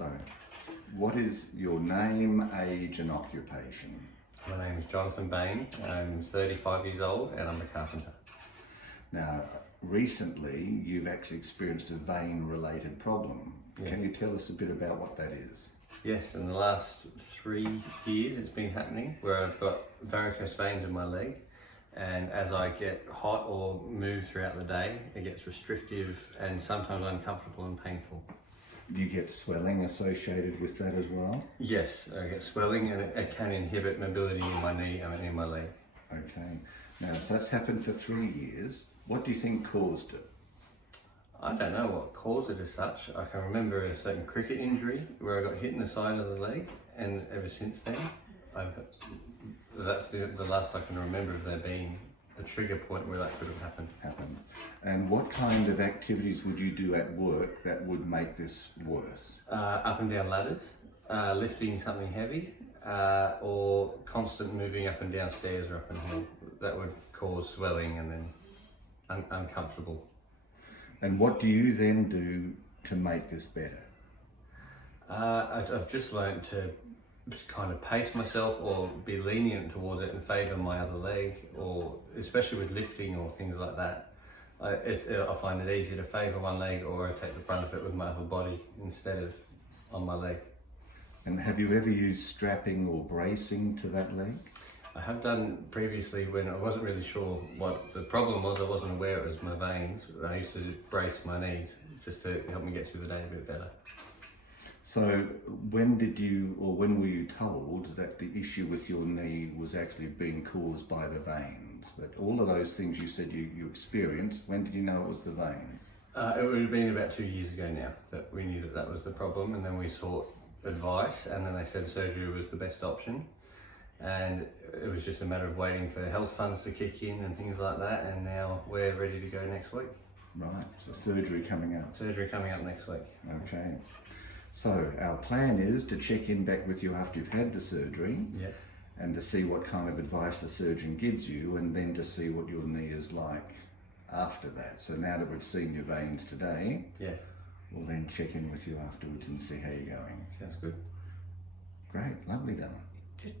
So, what is your name, age and occupation? My name is Jonathan Bain. I'm 35 years old and I'm a carpenter. Now, recently you've actually experienced a vein-related problem. Yes. Can you tell us a bit about what that is? Yes, in the last 3 years it's been happening where I've got varicose veins in my leg, and as I get hot or move throughout the day, it gets restrictive and sometimes uncomfortable and painful. Do you get swelling associated with that as well? Yes, I get swelling and it can inhibit mobility in my knee and in my leg. Okay. Now, so that's happened for 3 years. What do you think caused it? I don't know what caused it as such. I can remember a certain cricket injury where I got hit in the side of the leg, and ever since then, that's the last I can remember of there being a trigger point where that could have happened. And what kind of activities would you do at work that would make this worse? Up and down ladders, lifting something heavy, or constant moving up and down stairs or up and hill. That would cause swelling and then uncomfortable. And what do you then do to make this better? I've just learned to kind of pace myself or be lenient towards it and favour my other leg, or especially with lifting or things like that. I find it easier to favour one leg, or I take the brunt of it with my whole body instead of on my leg. And have you ever used strapping or bracing to that leg? I have done previously when I wasn't really sure what the problem was. I wasn't aware it was my veins. I used to brace my knees just to help me get through the day a bit better. So when were you told that the issue with your knee was actually being caused by the veins? That all of those things you said you experienced, when did you know it was the veins? It would have been about 2 years ago now that we knew that was the problem, and then we sought advice, and then they said surgery was the best option. And it was just a matter of waiting for health funds to kick in and things like that, and now we're ready to go next week. Right, so surgery coming up. Surgery coming up next week. Okay. So our plan is to check in back with you after you've had the surgery. Yes. And to see what kind of advice the surgeon gives you, and then to see what your knee is like after that. So now that we've seen your veins today, yes, we'll then check in with you afterwards and see how you're going. Sounds good. Great, lovely, Dylan.